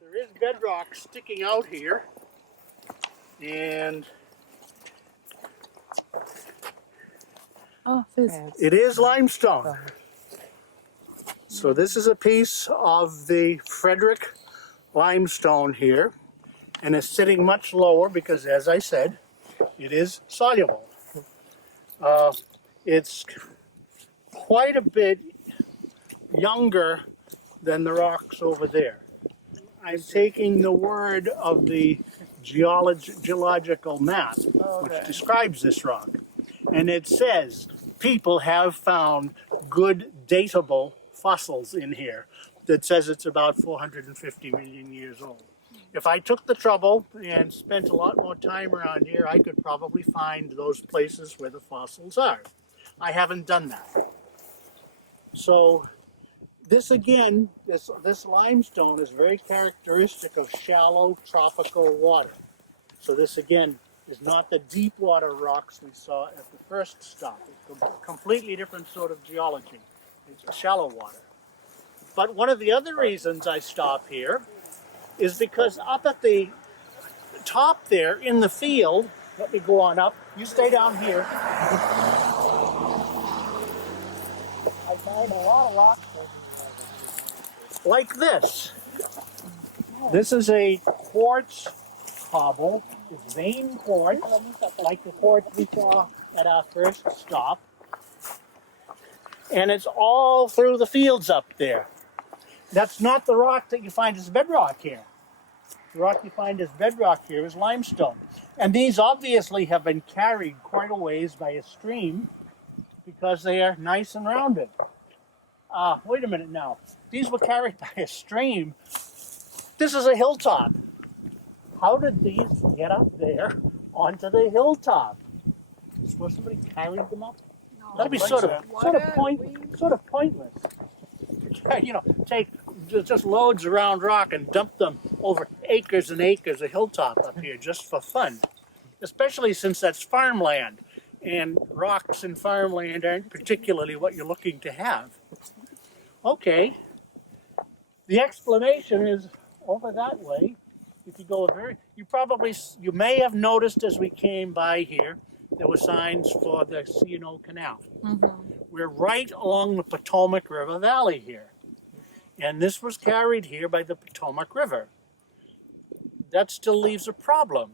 There is bedrock sticking out here, and it is limestone. So this is a piece of the Frederick Limestone here, and it's sitting much lower because, as I said, it is soluble. It's quite a bit younger than the rocks over there. I'm taking the word of the geological map, which describes this rock. And it says people have found good datable fossils in here that says it's about 450 million years old. If I took the trouble and spent a lot more time around here, I could probably find those places where the fossils are. I haven't done that. So this again, this limestone is very characteristic of shallow tropical water. So this again is not the deep water rocks we saw at the first stop. It's a completely different sort of geology. It's shallow water. But one of the other reasons I stop here is because up at the top there in the field, let me go on up, you stay down here. I find a lot of rocks like this. This is a quartz cobble. It's vein quartz, like the quartz we saw at our first stop. And it's all through the fields up there. That's not the rock that you find as bedrock here. The rock you find as bedrock here is limestone. And these obviously have been carried quite a ways by a stream because they are nice and rounded. Wait a minute now. These were carried by a stream. This is a hilltop. How did these get up there onto the hilltop? Suppose somebody carried them up? That'd be sort of pointless. You know, take just loads of round rock and dump them over acres and acres of hilltop up here just for fun. Especially since that's farmland, and rocks in farmland aren't particularly what you're looking to have. Okay, the explanation is over that way. If you go you may have noticed as we came by here, there were signs for the C&O Canal. Mm-hmm. We're right along the Potomac River Valley here. And this was carried here by the Potomac River. That still leaves a problem.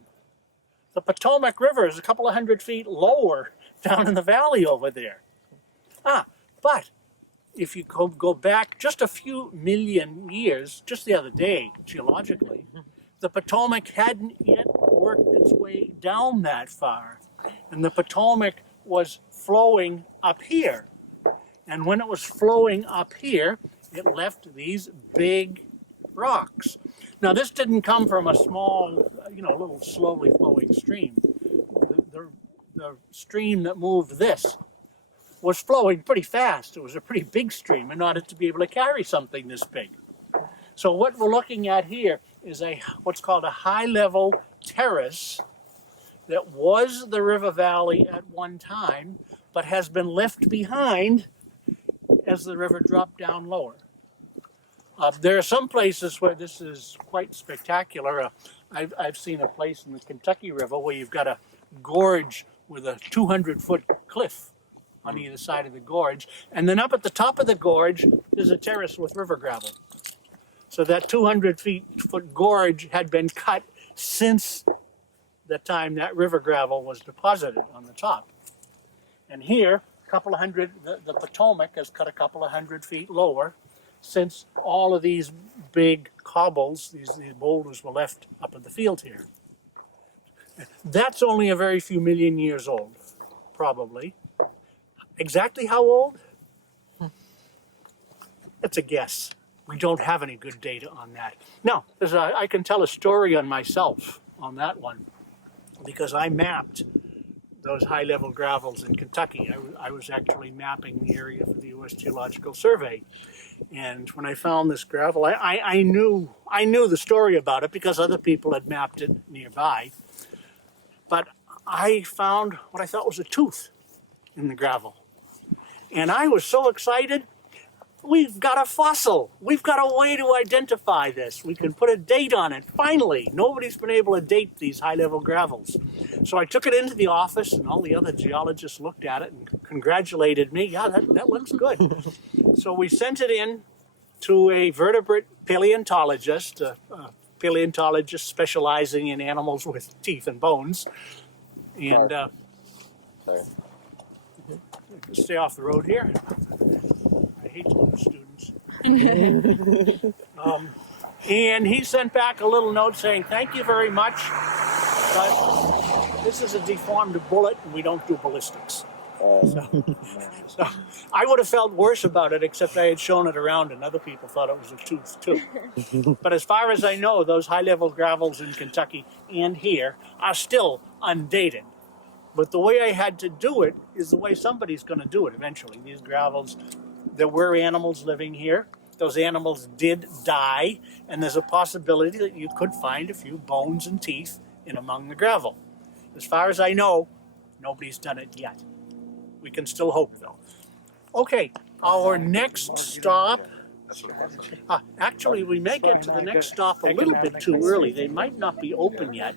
The Potomac River is a couple of 100 feet lower down in the valley over there. But if you go back just a few million years, just the other day, geologically, the Potomac hadn't yet worked its way down that far. And the Potomac was flowing up here. And when it was flowing up here, it left these big rocks. Now, this didn't come from a small, little slowly flowing stream. The stream that moved this was flowing pretty fast. It was a pretty big stream in order to be able to carry something this big. So what we're looking at here is what's called a high-level terrace that was the river valley at one time, but has been left behind as the river dropped down lower. There are some places where this is quite spectacular. I've seen a place in the Kentucky River where you've got a gorge with a 200-foot cliff on either side of the gorge, and then up at the top of the gorge there's a terrace with river gravel. So that 200-foot gorge had been cut since the time that river gravel was deposited on the top. And here, the Potomac has cut a couple of 100 feet lower since all of these big cobbles, these boulders were left up in the field here. That's only a very few million years old, probably. Exactly how old? It's a guess. We don't have any good data on that. Now, I can tell a story on myself on that one, because I mapped those high-level gravels in Kentucky. I was actually mapping the area for the U.S. Geological Survey. And when I found this gravel, I knew the story about it because other people had mapped it nearby. But I found what I thought was a tooth in the gravel. And I was so excited. we've got a fossil. We've got a way to identify this. We can put a date on it. Finally, nobody's been able to date these high-level gravels. So I took it into the office, and all the other geologists looked at it and congratulated me. Yeah, that looks good. So we sent it in to a vertebrate paleontologist, a paleontologist specializing in animals with teeth and bones. And Sorry. stay off the road here. I hate to lose students. And he sent back a little note saying, thank you very much, but this is a deformed bullet and we don't do ballistics. So I would have felt worse about it, except I had shown it around and other people thought it was a tooth too. But as far as I know, those high-level gravels in Kentucky and here are still undated. But the way I had to do it is the way somebody's going to do it eventually. These gravels, there were animals living here. Those animals did die, and there's a possibility that you could find a few bones and teeth in among the gravel. As far as I know, nobody's done it yet. We can still hope, though. Okay, our next stop. Actually, we may get to the next stop a little bit too early. They might not be open yet,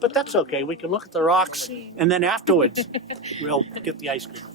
but that's okay. We can look at the rocks, and then afterwards, we'll get the ice cream.